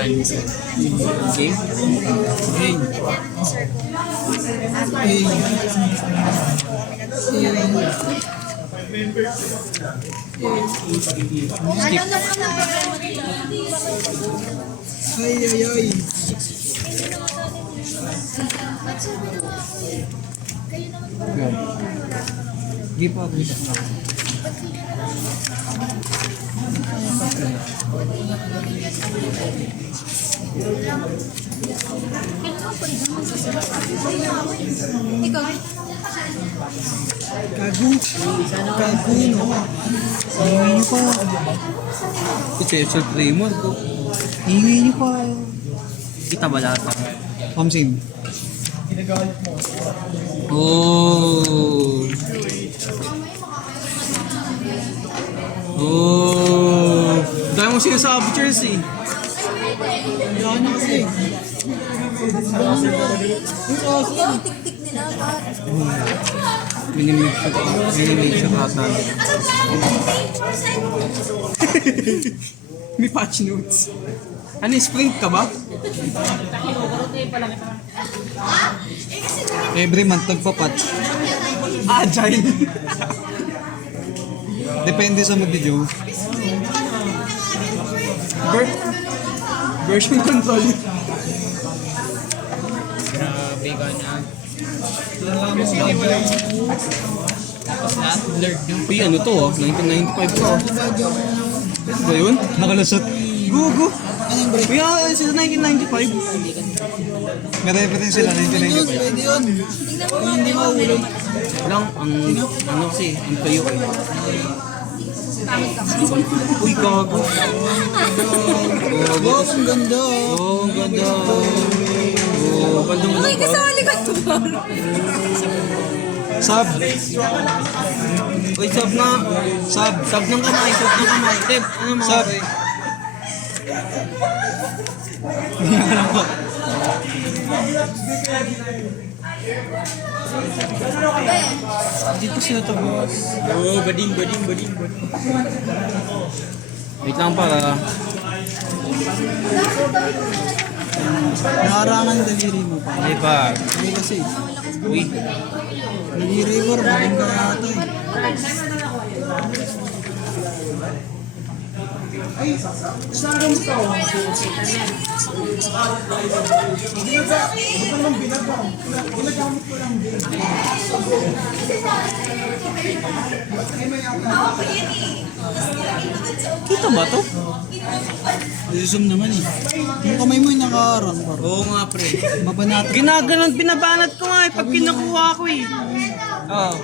Yan. Game? Game. Ay, ay, ay. Yan. Give up. Ikaw. Kagu. Kagu, no? Hingi nyo pa. Special Tremor ko. Hingi nyo pa. Kita ba lahat? Kamsin. Oh. Oh. Dahil mo sinasabi, Chelsea. Yan na kasi. Ikaw, tik-tik nila. Minimate siya kata. May patch notes. Ano, sprint ka ba? Every month nagpa-patch. Agile. Depende sa mag-video. Version control. Grabe ka na. Tapos lahat blurred yung Uy, ano to 1995 to Ano ba yun? Nakalusot. Gugu. Uy, sila 1995. May reference sila 1995. Pwede yun. Hindi mahulog. Lang, ano kasi, ang tayo eh. Uy, gago. Oh, ang ganda. Oh, ang ganda. Oh, ganda mo Uy, lang kasali ka to. Sub. Uy, sub na. Sub ng kamay, sub ng kamay. Tep, ano mo? Sub. Hindi ko alam po. Dito sila to, boss. oh, bading. Wait lang para. Nakarangan daliri mo pa. Ay pa. Hindi kasi. Uy. Daliri mo, maling ka yata eh. Kita ba to? Zoom naman eh. Yung kamay mo yung nakaharang. Oo nga, pre. Mabanat. Ginaganon, binabanat ko nga eh, pag kinukuha ko eh. Oo.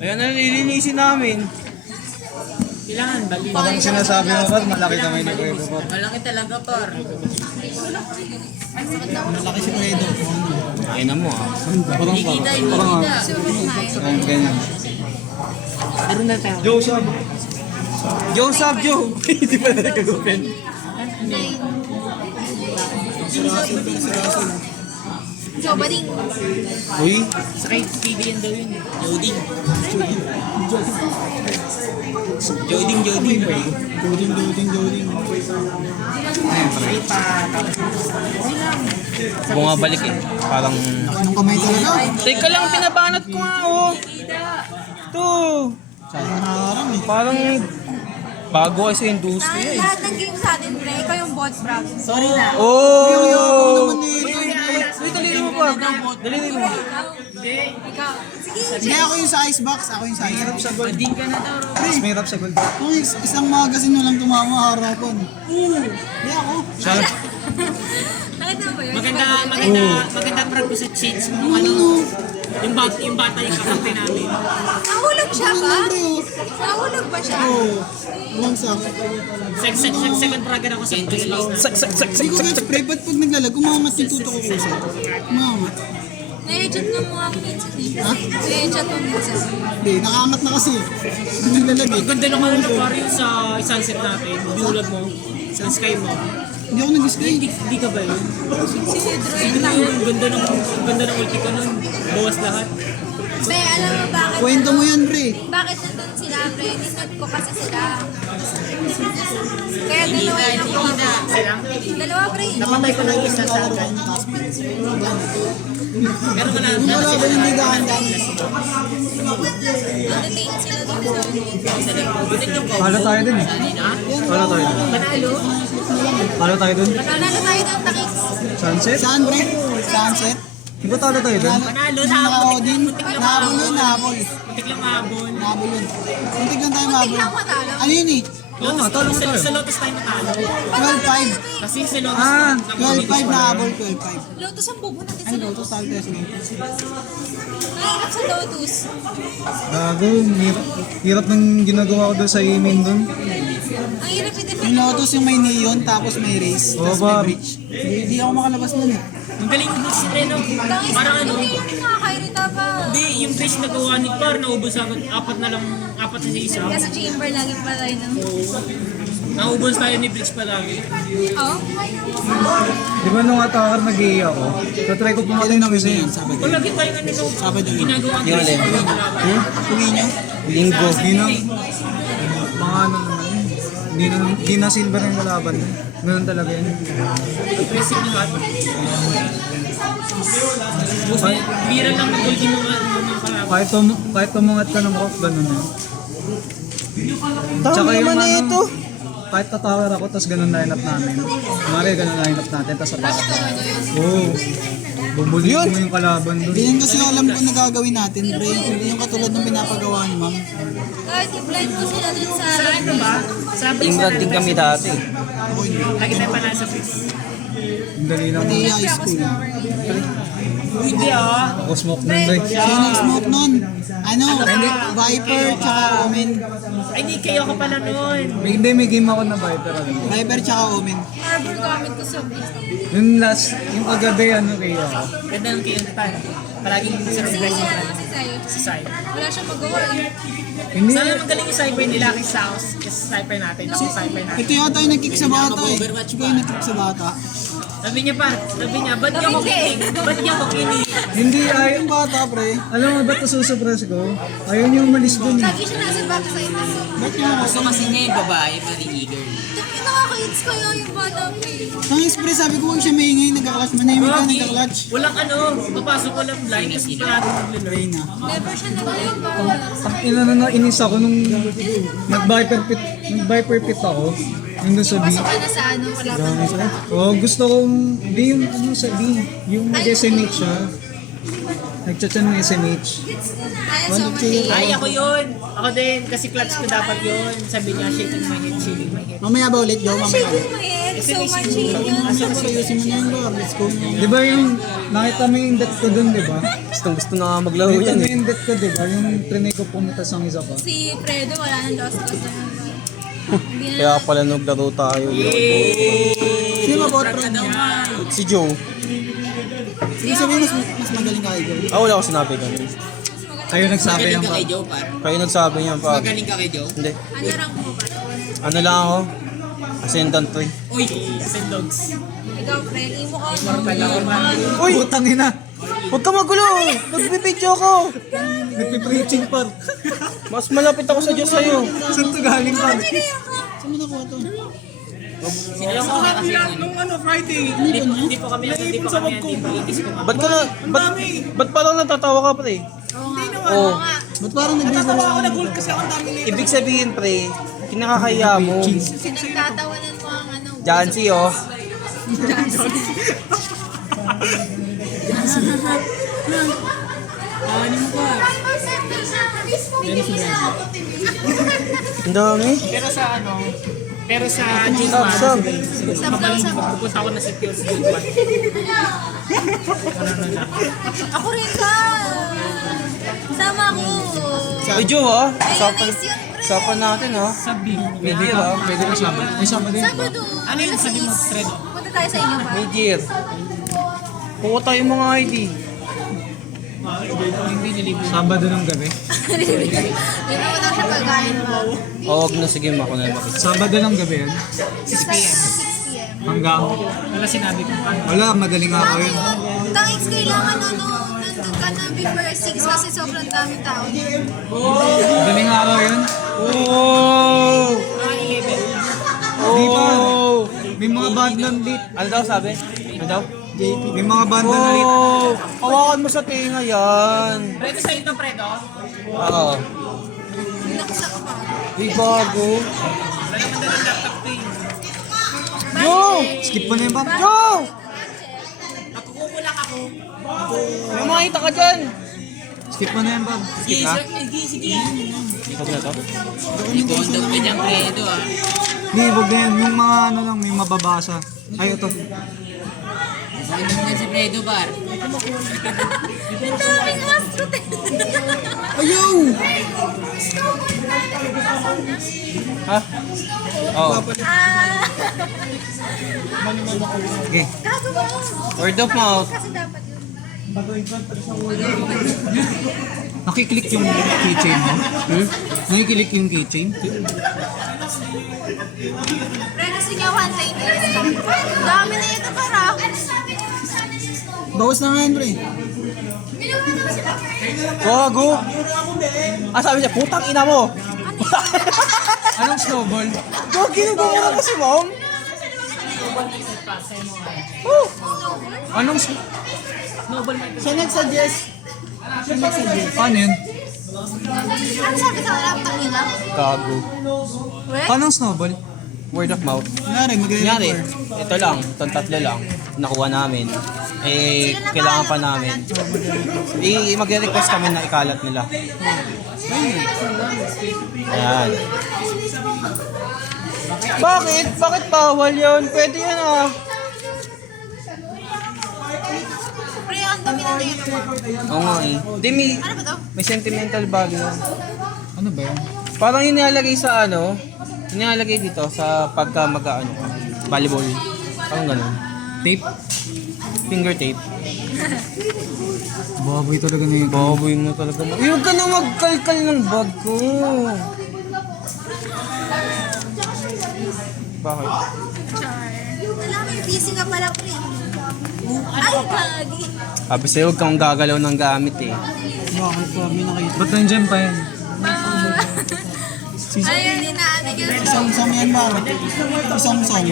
Ayan na, nilinisin namin. Kailangan bali. Parang sinasabi mo ba, malaki kamay ni Kuya Bukot. Malaki talaga par. Malaki si Fredo. Ay na mo ah. Parang ganyan. Meron na tayo. Joe, sub. Joe, sub, Joe. Hindi pala nagkagupen. Joe, bading. Uy. Sa kay PBN daw yun. Joding. Joding. Loading. Bumabalik eh. Parang... Anong kamay talaga? Teka lang, pinabanat ko nga oh. Ito. Nakaharang eh. Parang... Bago kasi industriya eh. Lahat ng game sa atin, pre. Ikaw yung boss, bro. Sorry na. Oh! Naman eh. Uy, dalhin mo pa. Dalhin mo. Ikaw. Sige, Hindi ako yung sa icebox. Ako yung sa icebox. Bading ka na daw. Mas may rap sa gold. Kung isang magazine na lang tumama harapan. Hindi ako. nakita mo ba yun? Maganda prag ko sa cheats mo. Ano? Yung bata yung kakampi namin. Nahulog siya ba? Nahulog ba siya? Oo. Bumagsak. Second prag ako sa Hindi ko get-spray. Ba't pag naglalag, umangat yung tuto ko kusa? Umangat. Na-chat mo mga minsan eh. Ha? Na-chat mo minsan. Hindi, nakaangat na kasi. Hindi naglalag eh. Ang ganda naman ng par yung sa sunset natin. Bulag mo. Sa sky mo. Hindi ako nag-display. Hindi ka ba yun? Si Drew yun. Ang ganda ng ulti ko nun. Bawas lahat. Be, alam mo bakit? Kwento mo yan, pre. Bakit nandun sila, pre? Ninod ko kasi sila. Kaya dalawa yung nakuha ko. Isa lang. Dalawa, pre. Napatay ko lang isa sa akin. Pero wala Yung na wala ba hindi daan-daan? Detain sila dun sa... Palo tayo dun eh. Palo tayo dun. Panalo. Palo tayo dun. Panalo tayo ng takis. Sunset? Saan, pre? Sunset? Di ba talo tayo dun? Panalo sa Nakao din. Muntik lang Nahabol yun, nahabol. Muntik lang mahabol. Nahabol yun. Muntik lang tayo Muntik mahabol. lang matalo. Ano yun eh? Oo nga, talo Sa tayo. Lotus tayo natalo. 12-5. Kasi sa Lotus Ah, 12-5 nahabol, 12-5. Lotus ang bobo natin sa Ay, Lotus. Lotus, talo tayo sa Lotus. Nahirap sa Lotus. gago. Hirap ng ginagawa ko doon sa imin doon. Ang hirap i-defend. Yung Lotus yung may neon, tapos may race, Oo tapos ba? may bridge. Hindi ako makalabas nun eh. Ang galing mo si Reno. Tangis, Parang ano, hindi yung nakakairita pa. hindi, yung bridge na gawa ni Par, naubos agad. Apat na sa isa. Kaya sa chamber lagi pa tayo no? Naubos tayo ni bridge palagi. Oh? Di ba nung atakar nag-i ako? Tatry ko pumatay ng isa yun. Sabado. Kung lagi tayo ganito, Sabado. ginagawa ang bridge. Uwi nyo? Linggo. Di na. Mga ano naman yun. Di na silver yung kalaban. Ganun talaga yun. Aggressive ni Pat. Bira lang ng goal mo ng kalaban. Kahit tumungat ka ng rock, ganun yun. Tsaka yung naman ano, ito. kahit tatawar ako, tapos ganun line-up namin. Mari, ganun line-up natin, tapos attack. Oo. Bubulin mo yung kalaban dun. Hindi yan kasi alam ko na gagawin natin, pre. Hindi yung katulad ng pinapagawa ni ma'am. Guys, i-blind mo sila dun sa... Sa ano ba? Sa bridge Tingnan din kami dati. Ako hindi. lagi tayo pala sa bridge. Ang dali lang. Pati high school. Hindi ah. Ako smoke nun, Ray. Sino nag-smoke nun? Ano? Viper, tsaka Omen. Ay, hindi kayo ka pala nun. Hindi, may game ako na Viper. Ano. Viper, tsaka Omen. Harbor gamit ko sa base. Yung last, yung kagabi, ano kayo ako. Ganda ng kayo Pat. Palaging sa Si bridge ano, si Sayo. si Sai. Wala siyang magawa eh. Hindi, Sana magaling yung cyber nila kay Saus. Kasi cyber natin. Si cyber natin. Ito yata yung nag-kick sa bata eh. Ito yung nag-kick sa bata. Sabi niya pa, ba't niya ako kinig? Ba't niya ako kinig? hindi ayaw. Yung bata, pre. Alam mo, ba't nasusurprise ko? Ayaw niyo umalis dun. Lagi siya nasa back sa ito. Ba't niya ako? Gusto kasi niya yung babae, very eager. Nakaka-hits kaya yung bata pre. Ang express, sabi ko huwag siya maingay, nagka-clutch. Manahimik ka, nagka-clutch. Walang ano, papasok ko lang blind kasi parang mag-learn. Never siya nag-line para. Inano na inis ako nung nag-Viper pit ako. Yung doon sa B. Pasok ka na sa ano, wala pa. Oh, gusto kong, di yung ano sa B, yung nag-SMH siya. Nagchat-chat ng SMH. Ay, so mali. Ay, ako yun. Ako din, kasi clutch ko dapat yun. Sabi niya, shaking my head, shaking my head. Mamaya ba ulit, Joe? Mamaya Shake ulit. my head. So much hate yun. Ayusin mo na yung bar. Let's go. Di ba yung, nakita mo yung death ko dun, di ba? Gustong gusto na nga maglaro Nakita yan mo eh. yung death ko, di ba? Yung trinay ko pumitas ang isa pa. Si Fredo, wala nang lost cause na yun. Hindi na Kaya pala naglaro tayo. Sino ba bot pro niya? Si Joe. Sige sabihin, mas magaling ka kay Joe. Ah, wala ko sinabi ganun. Kayo nagsabi yan pa. Joe, par. Kayo nagsabi niya pa. Magaling ka kay Joe? Hindi. ano rank mo ba? Ano lang ako? Ascendant 3. Uy, send dogs. Ikaw, Fred, imo ka. Uy! Putang ina! Huwag ka magulo! Nagbibidyo ako! Nagpipreaching par. Mas malapit ako sa Diyos sa'yo. Saan to galing par? Saan mo nakuha to? Alam mo kami kasi nung ano, Friday. Hindi po kami anti-politis ko. Ba't ka na... Ba't parang natatawa ka pre? Oo. Ba't parang nagbibiro ako? Ibig sabihin pre, kinakakaya mo. Pinagtatawanan mo ang ano. Jancy oh. Ang dami. Pero sa June Sab. 1, pupunta ako na sa Pills June 1. Ako rin ka. Sama ako. Ay Joe ah. Ay, nice yun, pre. Usapan natin ah. Sabi. Pwede ah. Pwede na sabi. Ay, sama din. Sabado. Ano yun sabi mo, Fred? Punta tayo sa inyo ba? Major. Kuha tayo mga ID. Hindi nilibre. Sabado ng gabi. Hindi mo daw siya pagkain mo. Oh, wag na sige ako na lang. Sabado ng gabi yan. 6 p.m. 6 p.m. Hanggang. Wala sinabi ko. Wala, madaling ako yun. Tangix, kailangan ano, nandun ka na before 6 kasi sobrang daming tao. Madaling araw yun. Oh! Di ba? May mga band nun dito. Ano daw sabi? Ano daw? May mga banda na dito. Oh! Hawakan mo sa tinga yan. Predo sa ito, Predo. Oo. Binaksak pa. Di bago. Yo! Skip mo na yung band. Yo! Nakukukulak ako. May makita ka dyan. Skip mo na yung band. Sige, sige. Ikot na to? Ikondo ka dyan, Predo ah. Hindi, huwag na yan. Yung mga ano lang, may mababasa. Ay, ito. Sakit mo na si Predo, Bar. Ang daming astronaut. Ayaw! Ha? Oo. Okay. Gagawa. Word of mouth. Kasi dapat yun. Nakiklik yung keychain mo? Nakiklik yung keychain? Pre, gusto niya 1 days lang. Dami na ito para. Bawas na nga yan, pre. Gago. Ah, sabi niya, putang ina mo. Anong snowball? Gago, ginagawa mo si mom. Oh. Anong Siya nag-suggest. Paano yun? Ano sabi sa laptop nila? Gago. Wait. Paano snowball? Word of mouth. Kunyari, Kunyari, magre-record. ito lang, itong tatlo lang, nakuha namin. Eh, Sila na kailangan pa bahala namin. magkalat. Mag-request kami na ikalat nila. Ayan. Bakit? Bakit bawal yun? Pwede yan ah. Pre, ang dami na ito. Oo nga eh. Di, Ano ba to? may sentimental value yan. Ano ba yun? Parang yun nilalagay sa ano, yun nilalagay dito sa pagka mag-ano, volleyball. Parang ganun. Tape? Finger tape. Baboy talaga na yun. Baboy mo talaga. Huwag ka na magkalkal ng bag ko. Bakit? Char. Wala, may busy ka pala, pre. Ay, gagi. Sabi sa'yo, huwag kang gagalaw ng gamit eh. Bakit pa? May nakita. Ba't nandiyan pa yan? Ayun, inaano yun. Isang yan ba? Isang song.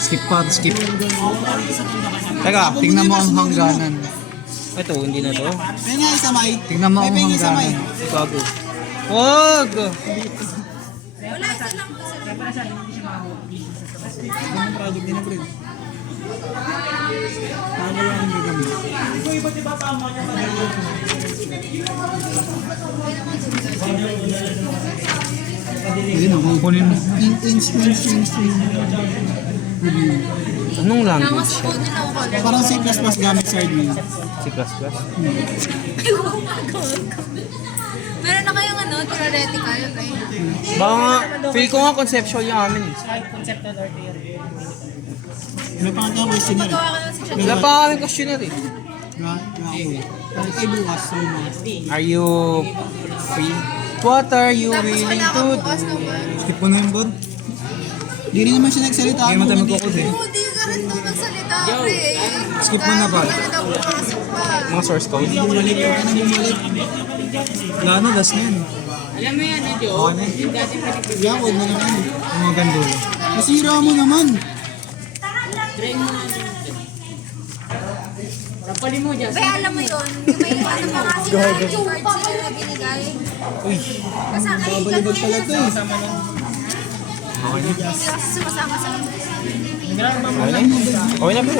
Skip pa, skip. Teka, Tingnan mo ang hangganan. ito, hindi na to. May nga isa, May. Tingnan mo ang May pengi isa, May. hangganan. Gago. Wag! Wala, isa lang. Anong project din na, pre? Nakakala ko yung gabi. Ayun ako. Kunin mo. Inch. Anong Nangas language? po nila ako. Parang C++ gamit sa admin. Si Plus Plus? Meron na kayong ano, theoretical, right? Baka nga, feel ko nga conceptual yung amin eh. May pangatang questionnaire. Magawa ko ng section. Wala pa kami questionnaire eh. Ay, bukas. So, Are you free? What are you Tapos willing wala to kang do? bukas na ba? Skip mo na yung band. di rin naman siya nagsalita. Hindi mo tayo magkukod eh. Oo, di ka rin to magsalita, pre. Skip mo na ba? Dahil hindi ka na daw pumasok pa. Mga source code? Bumalik ka na bumalik. Wala na, last na yun. Alam mo yan, Joe? Okay na yun. Yung dati pinag- Yeah, huwag na naman. Yung mga gandulo. Nasira mo naman. Try mo na. Rapalin mo dyan. Pre, alam mo yun, may ano pa kasi na cards sila na binigay. Uy, Kasi ay, Balibad pala to eh. hindi kasi sumasama sa okay na? Okay na ba?